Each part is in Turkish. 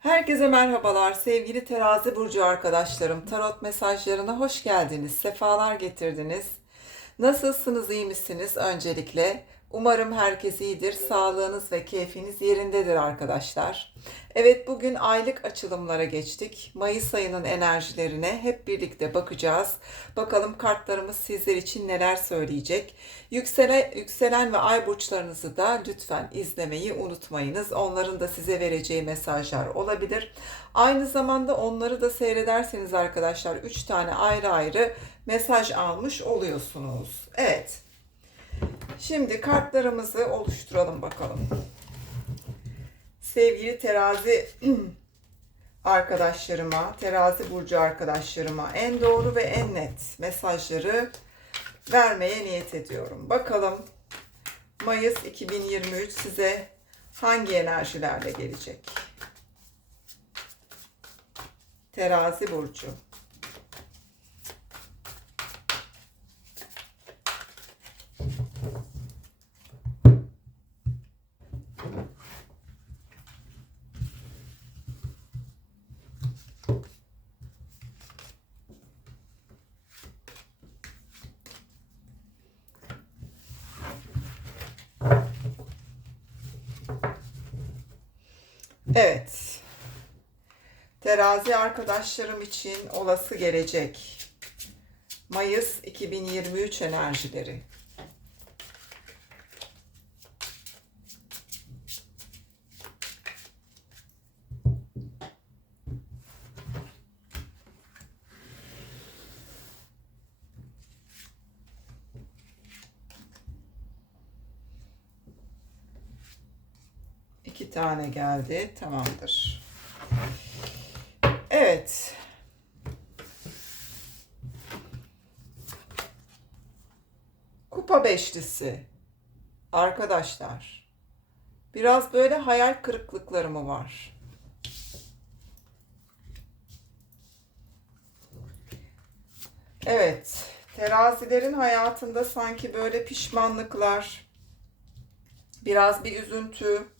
Herkese merhabalar sevgili terazi burcu arkadaşlarım. Tarot mesajlarına hoş geldiniz. Sefalar getirdiniz. Nasılsınız, iyi misiniz öncelikle? Umarım herkes iyidir. Sağlığınız ve keyfiniz yerindedir arkadaşlar. Evet bugün aylık açılımlara geçtik. Mayıs ayının enerjilerine hep birlikte bakacağız. Bakalım kartlarımız sizler için neler söyleyecek. Yüksele, yükselen ve ay burçlarınızı da lütfen izlemeyi unutmayınız. Onların da size vereceği mesajlar olabilir. Aynı zamanda onları da seyrederseniz arkadaşlar 3 tane ayrı ayrı mesaj almış oluyorsunuz. Evet. Şimdi kartlarımızı oluşturalım bakalım. Sevgili terazi arkadaşlarıma, terazi burcu arkadaşlarıma en doğru ve en net mesajları vermeye niyet ediyorum. Bakalım Mayıs 2023 size hangi enerjilerle gelecek? Terazi burcu. Evet. Terazi arkadaşlarım için olası gelecek. Mayıs 2023 enerjileri. İki tane geldi. Tamamdır. Evet. Kupa beşlisi. Arkadaşlar. Biraz böyle hayal kırıklıkları mı var? Evet. Terazilerin hayatında sanki böyle pişmanlıklar, biraz bir üzüntü,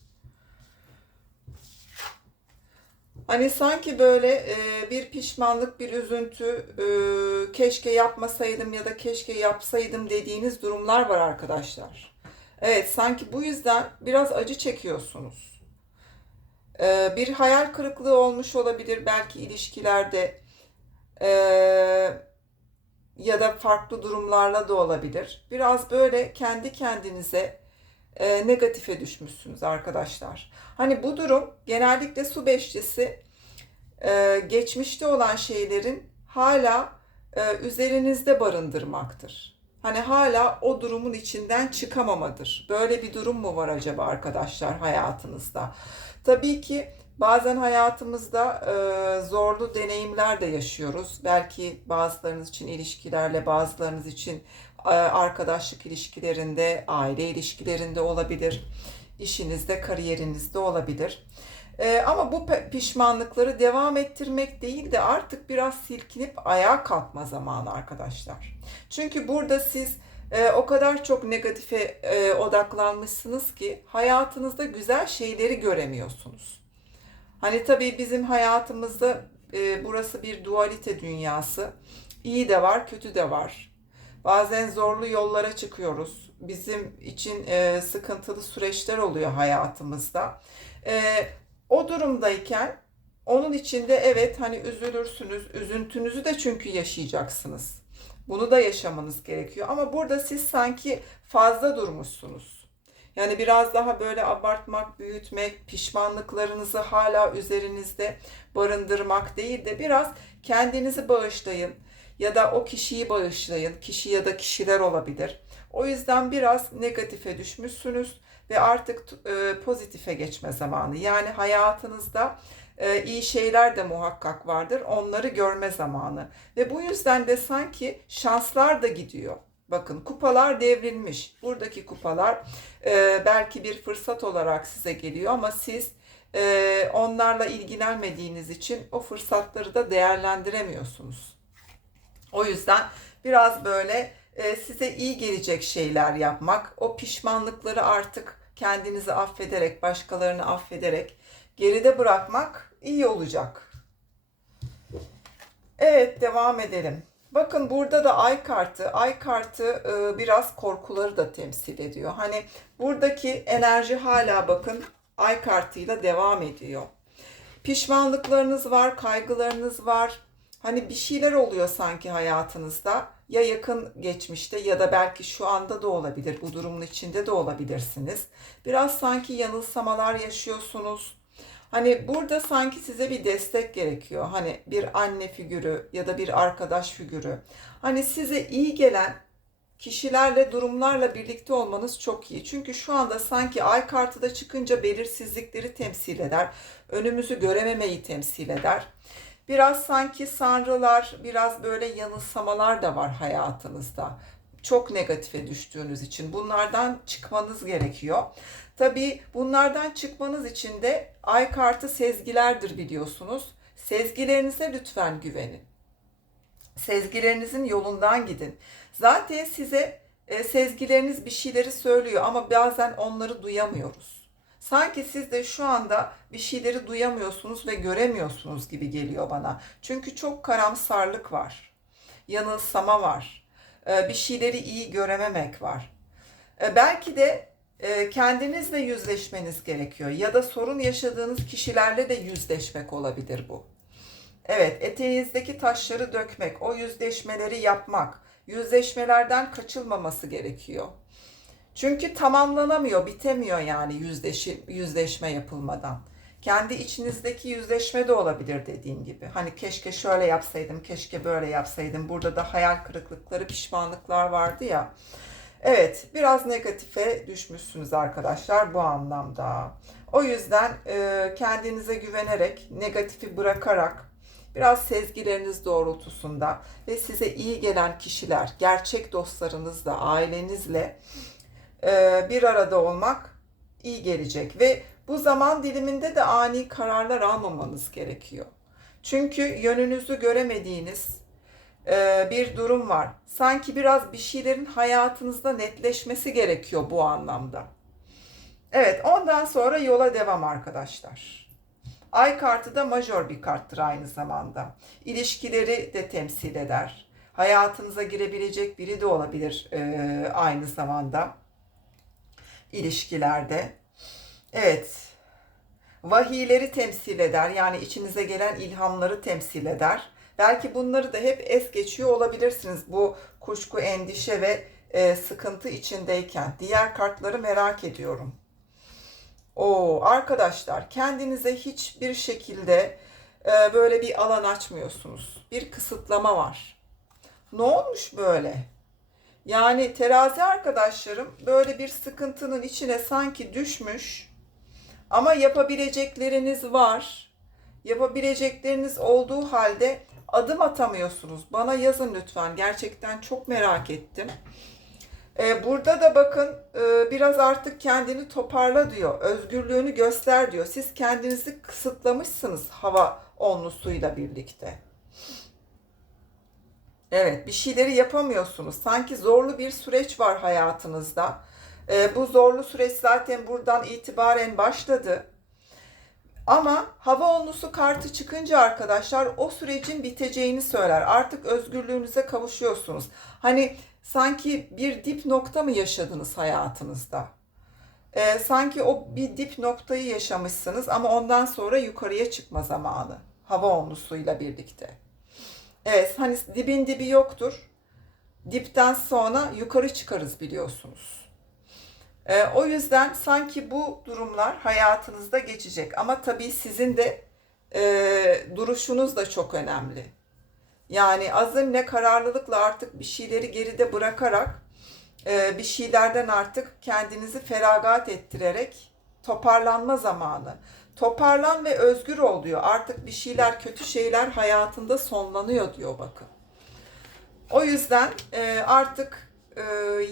Hani sanki böyle e, bir pişmanlık, bir üzüntü, e, keşke yapmasaydım ya da keşke yapsaydım dediğiniz durumlar var arkadaşlar. Evet, sanki bu yüzden biraz acı çekiyorsunuz. E, bir hayal kırıklığı olmuş olabilir belki ilişkilerde e, ya da farklı durumlarla da olabilir. Biraz böyle kendi kendinize e, negatife düşmüşsünüz arkadaşlar. Hani bu durum genellikle su beşlisi e, geçmişte olan şeylerin hala e, üzerinizde barındırmaktır. Hani hala o durumun içinden çıkamamadır. Böyle bir durum mu var acaba arkadaşlar hayatınızda? Tabii ki bazen hayatımızda e, zorlu deneyimler de yaşıyoruz. Belki bazılarınız için ilişkilerle, bazılarınız için arkadaşlık ilişkilerinde, aile ilişkilerinde olabilir. işinizde, kariyerinizde olabilir. E, ama bu pişmanlıkları devam ettirmek değil de artık biraz silkinip ayağa kalkma zamanı arkadaşlar. Çünkü burada siz e, o kadar çok negatife e, odaklanmışsınız ki hayatınızda güzel şeyleri göremiyorsunuz. Hani tabii bizim hayatımızda e, burası bir dualite dünyası. İyi de var, kötü de var. Bazen zorlu yollara çıkıyoruz. Bizim için e, sıkıntılı süreçler oluyor hayatımızda. E, o durumdayken onun içinde evet hani üzülürsünüz. Üzüntünüzü de çünkü yaşayacaksınız. Bunu da yaşamanız gerekiyor. Ama burada siz sanki fazla durmuşsunuz. Yani biraz daha böyle abartmak, büyütmek, pişmanlıklarınızı hala üzerinizde barındırmak değil de biraz kendinizi bağışlayın ya da o kişiyi bağışlayın. Kişi ya da kişiler olabilir. O yüzden biraz negatife düşmüşsünüz ve artık e, pozitife geçme zamanı. Yani hayatınızda e, iyi şeyler de muhakkak vardır. Onları görme zamanı. Ve bu yüzden de sanki şanslar da gidiyor. Bakın kupalar devrilmiş. Buradaki kupalar e, belki bir fırsat olarak size geliyor ama siz e, onlarla ilgilenmediğiniz için o fırsatları da değerlendiremiyorsunuz. O yüzden biraz böyle e, size iyi gelecek şeyler yapmak, o pişmanlıkları artık kendinizi affederek, başkalarını affederek geride bırakmak iyi olacak. Evet devam edelim. Bakın burada da ay kartı. Ay kartı e, biraz korkuları da temsil ediyor. Hani buradaki enerji hala bakın ay kartıyla devam ediyor. Pişmanlıklarınız var, kaygılarınız var. Hani bir şeyler oluyor sanki hayatınızda. Ya yakın geçmişte ya da belki şu anda da olabilir. Bu durumun içinde de olabilirsiniz. Biraz sanki yanılsamalar yaşıyorsunuz. Hani burada sanki size bir destek gerekiyor. Hani bir anne figürü ya da bir arkadaş figürü. Hani size iyi gelen kişilerle, durumlarla birlikte olmanız çok iyi. Çünkü şu anda sanki ay kartı da çıkınca belirsizlikleri temsil eder. Önümüzü görememeyi temsil eder. Biraz sanki sanrılar, biraz böyle yanılsamalar da var hayatınızda. Çok negatife düştüğünüz için bunlardan çıkmanız gerekiyor. Tabii bunlardan çıkmanız için de ay kartı sezgilerdir biliyorsunuz. Sezgilerinize lütfen güvenin. Sezgilerinizin yolundan gidin. Zaten size e, sezgileriniz bir şeyleri söylüyor ama bazen onları duyamıyoruz. Sanki siz de şu anda bir şeyleri duyamıyorsunuz ve göremiyorsunuz gibi geliyor bana. Çünkü çok karamsarlık var. Yanılsama var. E, bir şeyleri iyi görememek var. E, belki de e, kendinizle yüzleşmeniz gerekiyor ya da sorun yaşadığınız kişilerle de yüzleşmek olabilir bu. Evet, eteğinizdeki taşları dökmek, o yüzleşmeleri yapmak, yüzleşmelerden kaçılmaması gerekiyor. Çünkü tamamlanamıyor, bitemiyor yani yüzleşi, yüzleşme yapılmadan. Kendi içinizdeki yüzleşme de olabilir dediğim gibi. Hani keşke şöyle yapsaydım, keşke böyle yapsaydım. Burada da hayal kırıklıkları, pişmanlıklar vardı ya. Evet, biraz negatife düşmüşsünüz arkadaşlar bu anlamda. O yüzden e, kendinize güvenerek, negatifi bırakarak, biraz sezgileriniz doğrultusunda ve size iyi gelen kişiler, gerçek dostlarınızla, ailenizle bir arada olmak iyi gelecek. Ve bu zaman diliminde de ani kararlar almamanız gerekiyor. Çünkü yönünüzü göremediğiniz, e, bir durum var. Sanki biraz bir şeylerin hayatınızda netleşmesi gerekiyor bu anlamda. Evet, ondan sonra yola devam arkadaşlar. Ay kartı da majör bir karttır aynı zamanda. İlişkileri de temsil eder. Hayatınıza girebilecek biri de olabilir e, aynı zamanda ilişkilerde. Evet, vahiyleri temsil eder. Yani içinize gelen ilhamları temsil eder. Belki bunları da hep es geçiyor olabilirsiniz bu kuşku, endişe ve e, sıkıntı içindeyken. Diğer kartları merak ediyorum. O arkadaşlar kendinize hiçbir şekilde e, böyle bir alan açmıyorsunuz. Bir kısıtlama var. Ne olmuş böyle? Yani terazi arkadaşlarım böyle bir sıkıntının içine sanki düşmüş ama yapabilecekleriniz var. Yapabilecekleriniz olduğu halde adım atamıyorsunuz. Bana yazın lütfen. Gerçekten çok merak ettim. Ee, burada da bakın e, biraz artık kendini toparla diyor. Özgürlüğünü göster diyor. Siz kendinizi kısıtlamışsınız hava onlusuyla birlikte. Evet bir şeyleri yapamıyorsunuz. Sanki zorlu bir süreç var hayatınızda. Ee, bu zorlu süreç zaten buradan itibaren başladı. Ama hava olmusu kartı çıkınca arkadaşlar o sürecin biteceğini söyler. Artık özgürlüğünüze kavuşuyorsunuz. Hani sanki bir dip nokta mı yaşadınız hayatınızda? Ee, sanki o bir dip noktayı yaşamışsınız ama ondan sonra yukarıya çıkma zamanı. Hava olmusuyla birlikte. Evet hani dibin dibi yoktur. Dipten sonra yukarı çıkarız biliyorsunuz. E, o yüzden sanki bu durumlar hayatınızda geçecek. Ama tabii sizin de e, duruşunuz da çok önemli. Yani azimle, kararlılıkla artık bir şeyleri geride bırakarak e, bir şeylerden artık kendinizi feragat ettirerek toparlanma zamanı. Toparlan ve özgür ol diyor. Artık bir şeyler, kötü şeyler hayatında sonlanıyor diyor bakın. O yüzden e, artık e,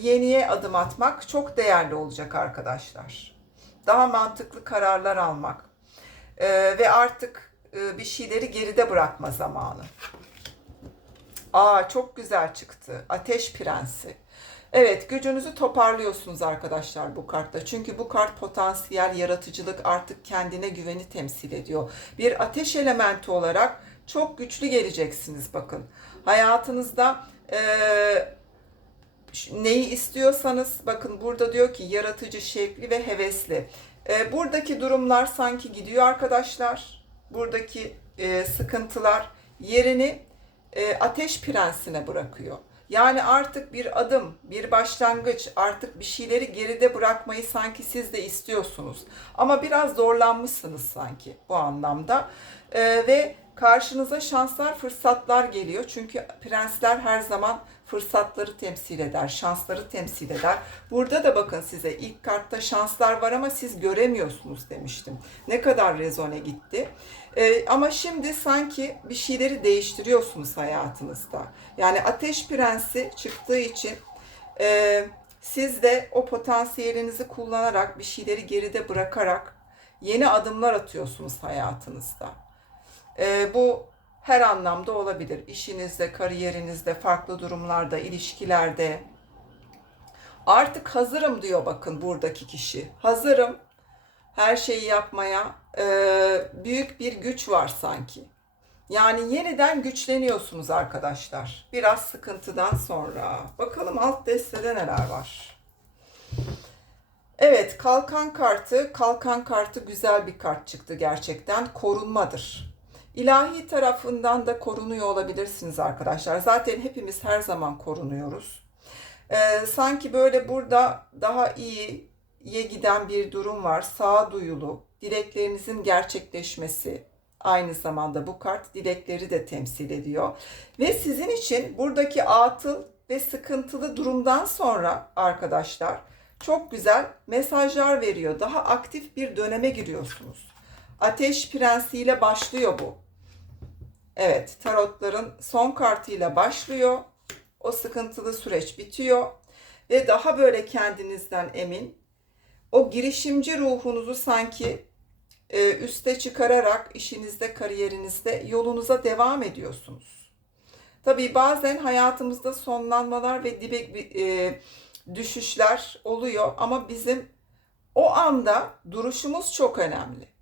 yeniye adım atmak çok değerli olacak arkadaşlar. Daha mantıklı kararlar almak e, ve artık e, bir şeyleri geride bırakma zamanı. Aa çok güzel çıktı. Ateş Prensi. Evet, gücünüzü toparlıyorsunuz arkadaşlar bu kartta. Çünkü bu kart potansiyel, yaratıcılık, artık kendine güveni temsil ediyor. Bir ateş elementi olarak çok güçlü geleceksiniz bakın. Hayatınızda eee, neyi istiyorsanız bakın burada diyor ki yaratıcı, şevkli ve hevesli. Eee, buradaki durumlar sanki gidiyor arkadaşlar. Buradaki eee, sıkıntılar yerini eee, ateş prensine bırakıyor. Yani artık bir adım, bir başlangıç, artık bir şeyleri geride bırakmayı sanki siz de istiyorsunuz. Ama biraz zorlanmışsınız sanki bu anlamda. Ee, ve karşınıza şanslar, fırsatlar geliyor. Çünkü prensler her zaman fırsatları temsil eder, şansları temsil eder. Burada da bakın size ilk kartta şanslar var ama siz göremiyorsunuz demiştim. Ne kadar rezone gitti. Ee, ama şimdi sanki bir şeyleri değiştiriyorsunuz hayatınızda. Yani Ateş Prensi çıktığı için e, siz de o potansiyelinizi kullanarak bir şeyleri geride bırakarak yeni adımlar atıyorsunuz hayatınızda. Ee, bu her anlamda olabilir. İşinizde, kariyerinizde, farklı durumlarda, ilişkilerde. Artık hazırım diyor bakın buradaki kişi. Hazırım her şeyi yapmaya. Ee, büyük bir güç var sanki. Yani yeniden güçleniyorsunuz arkadaşlar. Biraz sıkıntıdan sonra. Bakalım alt destede neler var. Evet, kalkan kartı, kalkan kartı güzel bir kart çıktı gerçekten. Korunmadır. İlahi tarafından da korunuyor olabilirsiniz arkadaşlar. Zaten hepimiz her zaman korunuyoruz. Ee, sanki böyle burada daha iyiye giden bir durum var. Sağduyulu, dileklerinizin gerçekleşmesi. Aynı zamanda bu kart dilekleri de temsil ediyor. Ve sizin için buradaki atıl ve sıkıntılı durumdan sonra arkadaşlar çok güzel mesajlar veriyor. Daha aktif bir döneme giriyorsunuz. Ateş prensiyle başlıyor bu. Evet, tarotların son kartıyla başlıyor. O sıkıntılı süreç bitiyor ve daha böyle kendinizden emin, o girişimci ruhunuzu sanki e, üste çıkararak işinizde, kariyerinizde yolunuza devam ediyorsunuz. Tabii bazen hayatımızda sonlanmalar ve dibe e, düşüşler oluyor ama bizim o anda duruşumuz çok önemli.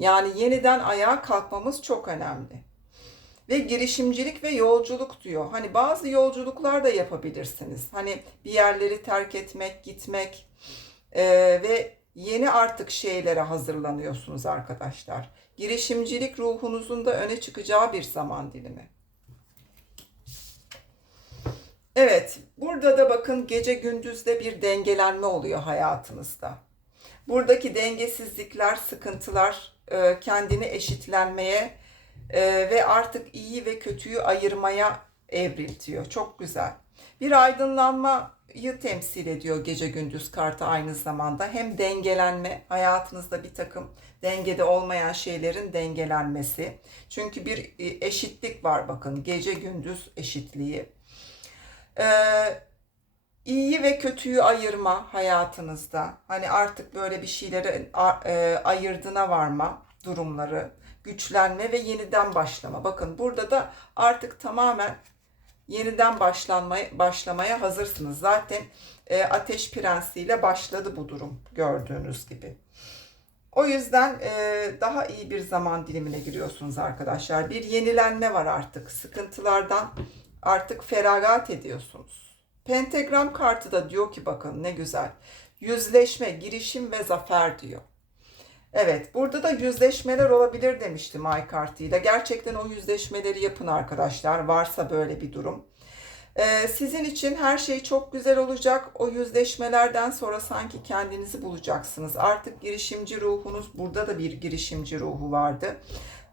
Yani yeniden ayağa kalkmamız çok önemli. Ve girişimcilik ve yolculuk diyor. Hani bazı yolculuklar da yapabilirsiniz. Hani bir yerleri terk etmek, gitmek e, ve yeni artık şeylere hazırlanıyorsunuz arkadaşlar. Girişimcilik ruhunuzun da öne çıkacağı bir zaman dilimi. Evet, burada da bakın gece gündüzde bir dengelenme oluyor hayatınızda. Buradaki dengesizlikler, sıkıntılar e, kendini eşitlenmeye e, ve artık iyi ve kötüyü ayırmaya evriltiyor. Çok güzel. Bir aydınlanmayı temsil ediyor gece gündüz kartı aynı zamanda. Hem dengelenme, hayatınızda bir takım dengede olmayan şeylerin dengelenmesi. Çünkü bir e, eşitlik var bakın, gece gündüz eşitliği. Ee, İyiyi ve kötüyü ayırma hayatınızda. Hani artık böyle bir şeyleri e, ayırdına varma durumları, güçlenme ve yeniden başlama. Bakın burada da artık tamamen yeniden başlanmaya, başlamaya hazırsınız. Zaten e, Ateş Prensi ile başladı bu durum gördüğünüz gibi. O yüzden e, daha iyi bir zaman dilimine giriyorsunuz arkadaşlar. Bir yenilenme var artık. Sıkıntılardan artık feragat ediyorsunuz. Pentagram kartı da diyor ki bakın ne güzel. Yüzleşme, girişim ve zafer diyor. Evet, burada da yüzleşmeler olabilir demiştim ay kartıyla. Gerçekten o yüzleşmeleri yapın arkadaşlar. Varsa böyle bir durum. Ee, sizin için her şey çok güzel olacak. O yüzleşmelerden sonra sanki kendinizi bulacaksınız. Artık girişimci ruhunuz, burada da bir girişimci ruhu vardı.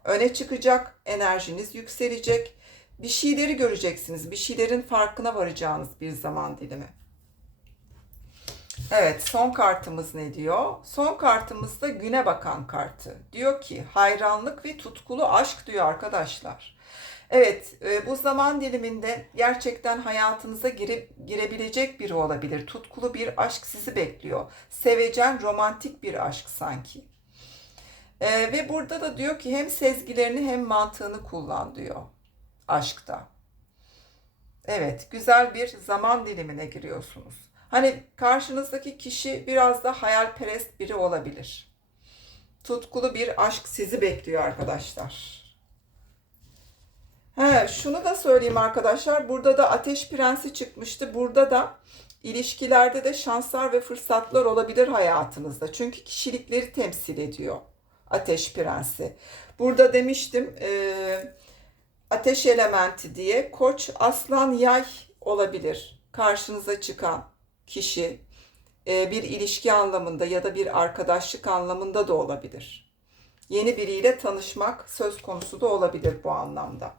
Öne çıkacak, enerjiniz yükselecek bir şeyleri göreceksiniz. Bir şeylerin farkına varacağınız bir zaman dilimi. Evet, son kartımız ne diyor? Son kartımız da güne bakan kartı. Diyor ki hayranlık ve tutkulu aşk diyor arkadaşlar. Evet, e, bu zaman diliminde gerçekten hayatınıza girip girebilecek biri olabilir. Tutkulu bir aşk sizi bekliyor. Sevecen, romantik bir aşk sanki. Ee, ve burada da diyor ki hem sezgilerini hem mantığını kullan diyor aşkta. Evet, güzel bir zaman dilimine giriyorsunuz. Hani karşınızdaki kişi biraz da hayalperest biri olabilir. Tutkulu bir aşk sizi bekliyor arkadaşlar. He, şunu da söyleyeyim arkadaşlar. Burada da Ateş Prensi çıkmıştı. Burada da ilişkilerde de şanslar ve fırsatlar olabilir hayatınızda. Çünkü kişilikleri temsil ediyor Ateş Prensi. Burada demiştim e, ateş elementi diye koç, aslan, yay olabilir. Karşınıza çıkan kişi e, bir ilişki anlamında ya da bir arkadaşlık anlamında da olabilir. Yeni biriyle tanışmak söz konusu da olabilir bu anlamda.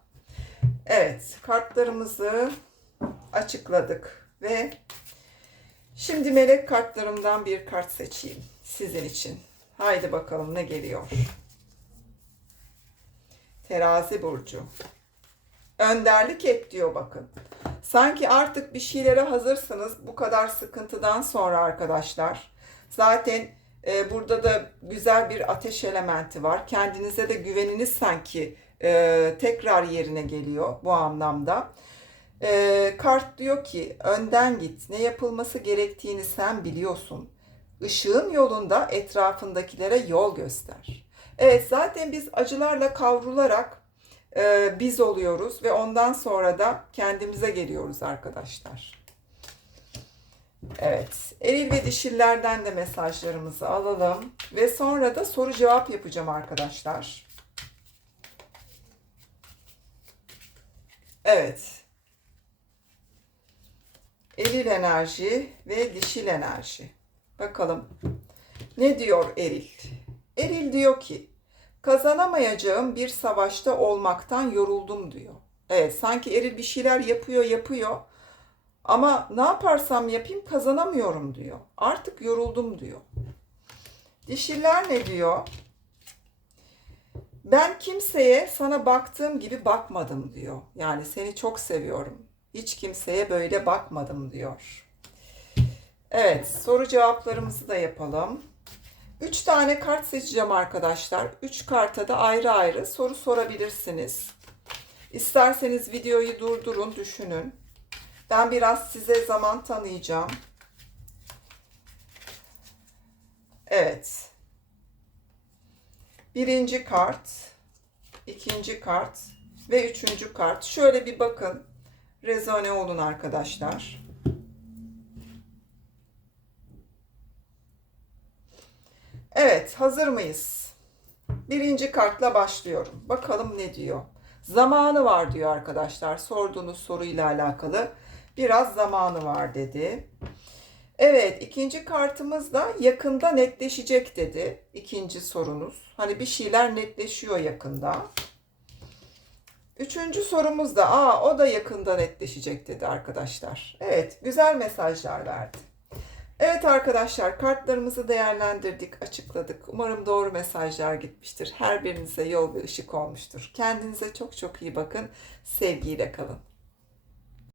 Evet, kartlarımızı açıkladık ve şimdi melek kartlarımdan bir kart seçeyim sizin için. Haydi bakalım ne geliyor. Terazi burcu. Önderlik et diyor bakın. Sanki artık bir şeylere hazırsınız bu kadar sıkıntıdan sonra arkadaşlar. Zaten e, burada da güzel bir ateş elementi var. Kendinize de güveniniz sanki e, tekrar yerine geliyor bu anlamda. E, kart diyor ki önden git. Ne yapılması gerektiğini sen biliyorsun. Işığın yolunda etrafındakilere yol göster. Evet zaten biz acılarla kavrularak e, biz oluyoruz ve ondan sonra da kendimize geliyoruz arkadaşlar. Evet, eril ve dişillerden de mesajlarımızı alalım ve sonra da soru cevap yapacağım arkadaşlar. Evet. Eril enerji ve dişil enerji. Bakalım ne diyor eril? Eril diyor ki kazanamayacağım bir savaşta olmaktan yoruldum diyor. Evet sanki eril bir şeyler yapıyor yapıyor ama ne yaparsam yapayım kazanamıyorum diyor. Artık yoruldum diyor. Dişiller ne diyor? Ben kimseye sana baktığım gibi bakmadım diyor. Yani seni çok seviyorum. Hiç kimseye böyle bakmadım diyor. Evet, soru cevaplarımızı da yapalım. Tane kart seçeceğim arkadaşlar. Üç karta da ayrı ayrı soru sorabilirsiniz. İsterseniz videoyu durdurun, düşünün. Ben biraz size zaman tanıyacağım. Evet. Birinci kart, ikinci kart ve üçüncü kart. Şöyle bir bakın. Rezone olun arkadaşlar. Evet, hazır mıyız? Birinci kartla başlıyorum. Bakalım ne diyor. Zamanı var diyor arkadaşlar. Sorduğunuz soruyla alakalı biraz zamanı var dedi. Evet, ikinci kartımız da yakında netleşecek dedi. İkinci sorunuz. Hani bir şeyler netleşiyor yakında. Üçüncü sorumuz da aa o da yakında netleşecek dedi arkadaşlar. Evet, güzel mesajlar verdi. Evet arkadaşlar kartlarımızı değerlendirdik, açıkladık. Umarım doğru mesajlar gitmiştir. Her birinize yol ve ışık olmuştur. Kendinize çok çok iyi bakın. Sevgiyle kalın.